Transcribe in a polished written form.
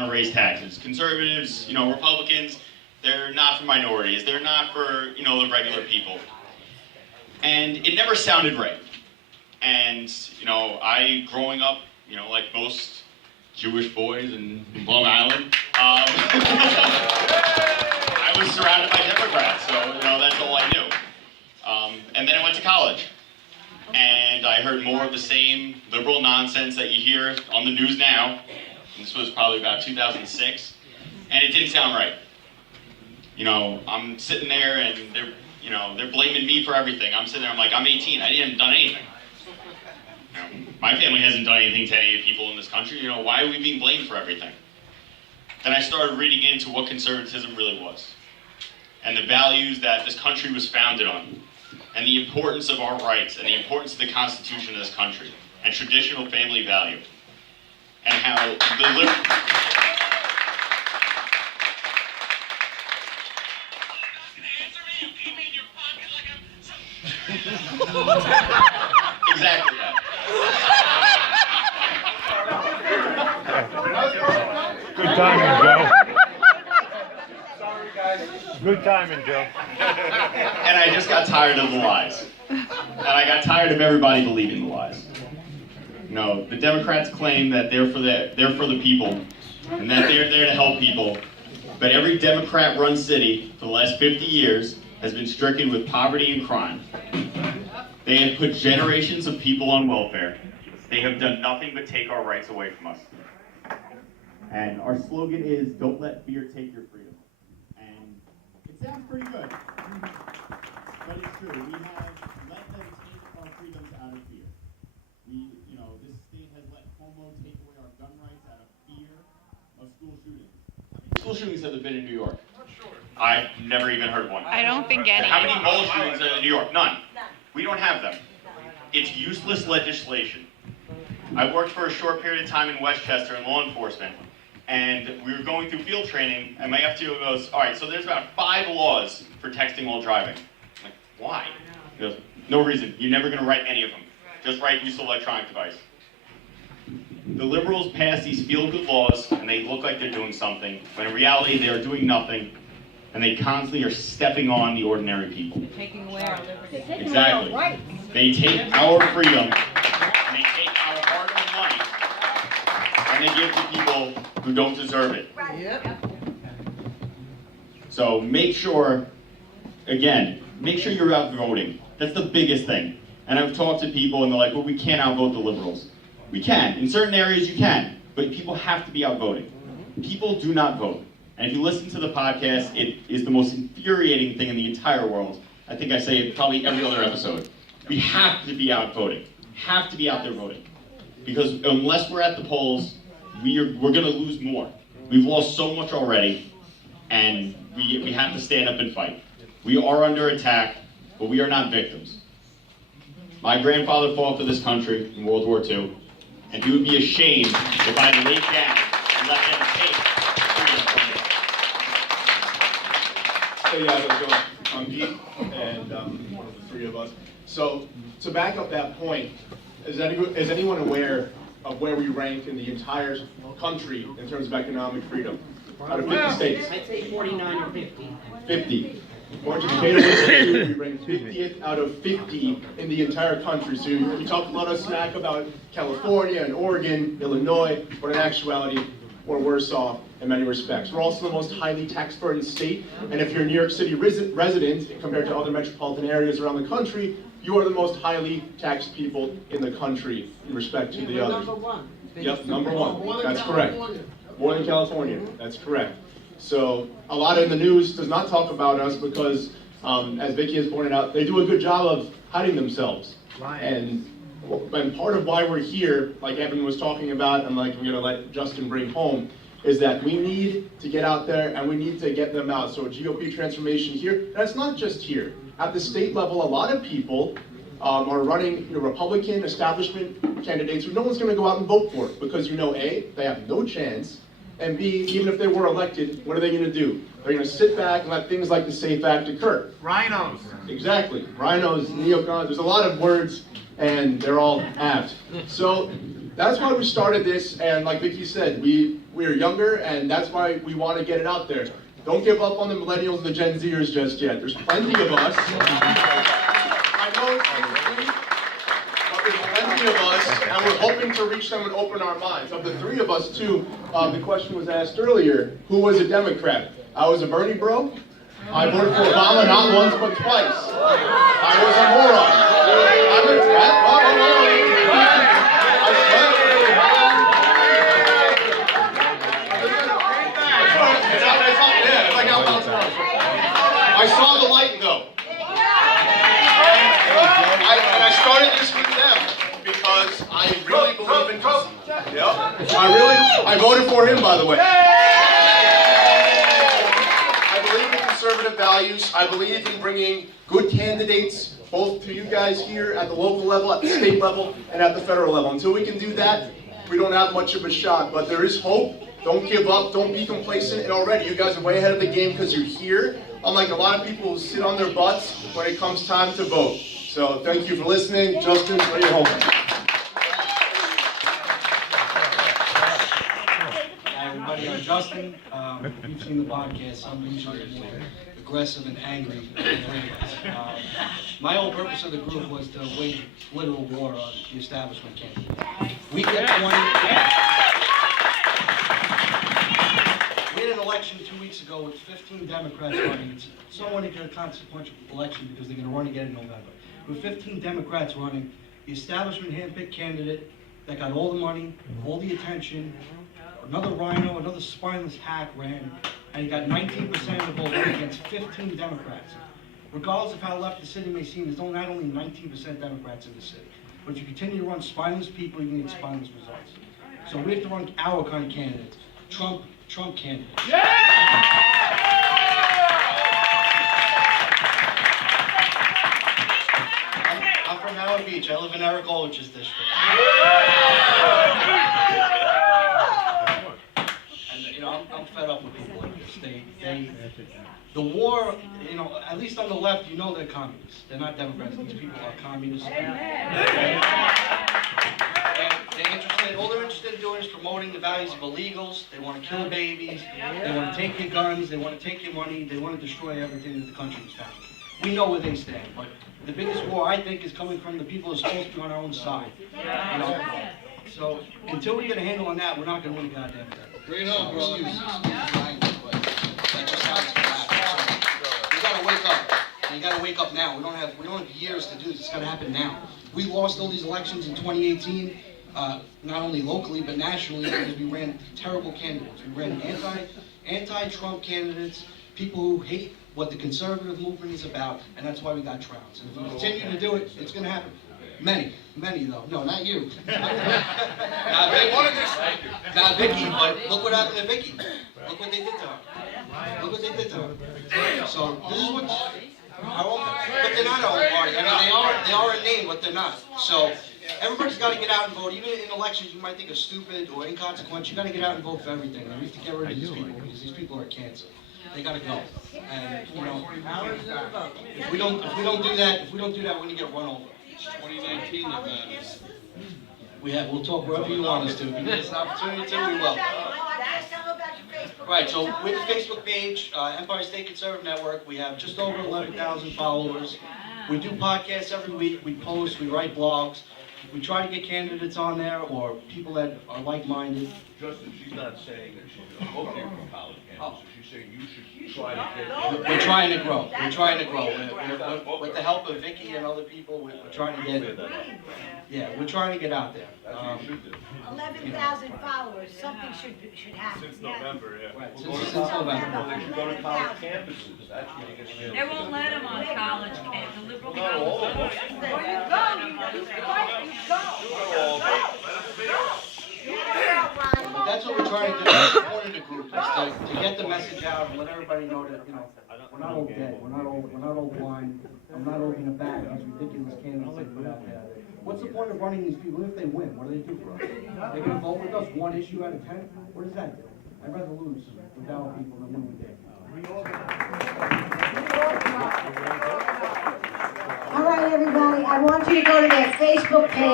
raise taxes. Conservatives, Republicans, they're not for minorities. They're not for, the regular people. And it never sounded right. And, I, growing up, like most Jewish boys in Long Island, I was surrounded by Democrats, so, that's all I knew. And then I went to college. And I heard more of the same liberal nonsense that you hear on the news now. This was probably about 2006, and it didn't sound right. I'm sitting there, and they're blaming me for everything. I'm sitting there, I'm like, I'm 18, I haven't done anything. My family hasn't done anything to any of the people in this country. Why are we being blamed for everything? Then I started reading into what conservatism really was, and the values that this country was founded on, and the importance of our rights, and the importance of the Constitution of this country, and traditional family value. And how the exactly that. Good timing, Joe. Sorry, guys. Good timing, Joe. And I just got tired of the lies. And I got tired of everybody believing the lies. The Democrats claim that they're for the people, and that they're there to help people. But every Democrat-run city for the last 50 years has been stricken with poverty and crime. They have put generations of people on welfare. They have done nothing but take our rights away from us. And our slogan is, "Don't let fear take your freedom." And it sounds pretty good, but it's true. We have let them take our freedoms out of fear. This state has let Cuomo take away our gun rights out of fear of school shootings. How many school shootings have there been in New York? I've never even heard of one. I don't think any. How many mall shootings are in New York? None. We don't have them. It's useless legislation. I worked for a short period of time in Westchester in law enforcement, and we were going through field training, and my FTO goes, all right, so there's about 5 laws for texting while driving. I'm like, why? He goes, no reason. You're never going to write any of them. Just write use of electronic device. The liberals pass these feel-good laws, and they look like they're doing something, when in reality they are doing nothing, and they constantly are stepping on the ordinary people. Taking away our liberty. Exactly. They take our freedom, and they take our hard-earned money, and they give to people who don't deserve it. So make sure you're out voting. That's the biggest thing. And I've talked to people, and they're like, well, we can't outvote the liberals. We can. In certain areas, you can. But people have to be outvoting. People do not vote. And if you listen to the podcast, it is the most infuriating thing in the entire world. I think I say it probably every other episode. We have to be out voting. Have to be out there voting. Because unless we're at the polls, we're going to lose more. We've lost so much already, and we have to stand up and fight. We are under attack, but we are not victims. My grandfather fought for this country in World War II, and he would be ashamed if I laid down and let them take freedom from me. Hey guys, how's it going? I'm Pete, and one of the 3 of us. So, to back up that point, is anyone aware of where we rank in the entire country in terms of economic freedom? Out of 50 states? I'd say 49 or 50. 50. Orange Potato Institute, we rank 50th out of 50 in the entire country. So we talk a lot of smack about California and Oregon, Illinois, but in actuality, we're worse off in many respects. We're also the most highly tax burdened state, and if you're a New York City resident, compared to other metropolitan areas around the country, you are the most highly taxed people in the country in respect to the others. Number 1. Yep, number 1. That's correct. More than California. That's correct. So a lot in the news does not talk about us because, as Vicky has pointed out, they do a good job of hiding themselves. And part of why we're here, like Evan was talking about, and like I'm going to let Justin bring home, is that we need to get out there and we need to get them out. So GOP transformation here, that's not just here. At the state level, a lot of people are running Republican establishment candidates who no one's going to go out and vote for because A, they have no chance, and B, even if they were elected, what are they going to do? They're going to sit back and let things like the SAFE Act occur. Rhinos. Exactly. Rhinos, neocons, there's a lot of words, and they're all apt. So That's why we started this, and like Vicky said, we are younger, and that's why we want to get it out there. Don't give up on the millennials and the Gen Zers just yet. There's plenty of us. I know it's incomplete, but there's plenty of us, and we're hoping to reach them and open our minds. Of the three of us, too, the question was asked earlier, who was a Democrat? I was a Bernie bro. I voted for Obama not once but twice. I was a moron. I'm a I saw the light go. And I started this with them because I really believe in Trump. Yep. I voted for him, by the way. I believe in conservative values. I believe in bringing good candidates, both to you guys here at the local level, at the state level, and at the federal level. Until we can do that, we don't have much of a shot. But there is hope. Don't give up. Don't be complacent. And already, you guys are way ahead of the game because you're here. Unlike a lot of people who sit on their butts when it comes time to vote. So thank you for listening. Justin, play your home. Hi everybody, I'm Justin. You've seen the podcast. I'm usually more aggressive and angry than anything else. My whole purpose of the group was to wage literal war on the establishment candidate. We get 20. We had an election 2 weeks ago with 15 Democrats running. It's somewhat a consequential election because they're going to run again in November. With 15 Democrats running, the establishment handpicked candidate that got all the money, all the attention, another rhino, another spineless hack ran, and he got 19% of the vote against 15 Democrats. Regardless of how left the city may seem, there's not only 19% Democrats in the city. But if you continue to run spineless people, you can get spineless results. So we have to run our kind of candidates. Trump candidates. I'm from Howard Beach. I live in Eric Olwich's district. And I'm fed up with people like this. The war, at least on the left, they're communists. They're not Democrats. These people are communists. All they're interested in doing is promoting the values of illegals. They want to kill babies. They want to take your guns. They want to take your money. They want to destroy everything that the country is founded. We know where they stand, but the biggest war, I think, is coming from the people who are supposed to be on our own side. So until we get a handle on that, we're not going to win a goddamn thing. Bring it on, bro. Excuse language, but that's just how it's going to happen. So, you got to wake up. And you got to wake up now. We don't have years to do this. It's got to happen now. We lost all these elections in 2018. Not only locally but nationally, because we ran terrible candidates. We ran anti-Trump candidates, people who hate what the conservative movement is about, and that's why we got trounced. And if we continue to do it, it's going to happen. Many though. No, not you. Not Vicky, but look what happened to Vicky. Look what they did to her. So this is what our own, but they're not our own party. I mean, they are a name, but they're not. So. Everybody's got to get out and vote. Even in elections you might think are stupid or inconsequential, you got to get out and vote for everything. And we have to get rid of these people because these people are cancer. They got to go. And if we don't do that, we're going to get run over. 2019 matters. We'll talk wherever you want us to. If you give us an opportunity to, we will. Right, so with the Facebook page, Empire State Conservative Network, we have just over 11,000 followers. We do podcasts every week. We post, we write blogs. We try to get candidates on there or people that are like-minded. Justin, she's not saying that she's going to vote for you for college candidates. She's saying you should try to get... We're trying to grow. We're trying to grow. With the help of Vicky and other people, we're trying to get... Yeah, we're trying to get out there. That's what you should do. 11,000 followers, something should happen. Since November, yeah. Right, since November. Well, they should go to college campuses. That's where you get... They won't let them on college campus. The liberal Not all of college. them. Well, you go, you go. But that's what we're trying to do. That's the point of the group, is to get the message out and let everybody know that, we're not all dead. We're not all blind. I'm not all going to back these ridiculous candidates they put out there. What's the point of running these people if they win? What do they do for us? They're going to vote with us one issue out of 10? What does that do? I'd rather lose with our people than win with them. All right, everybody, I want you to go to their Facebook page.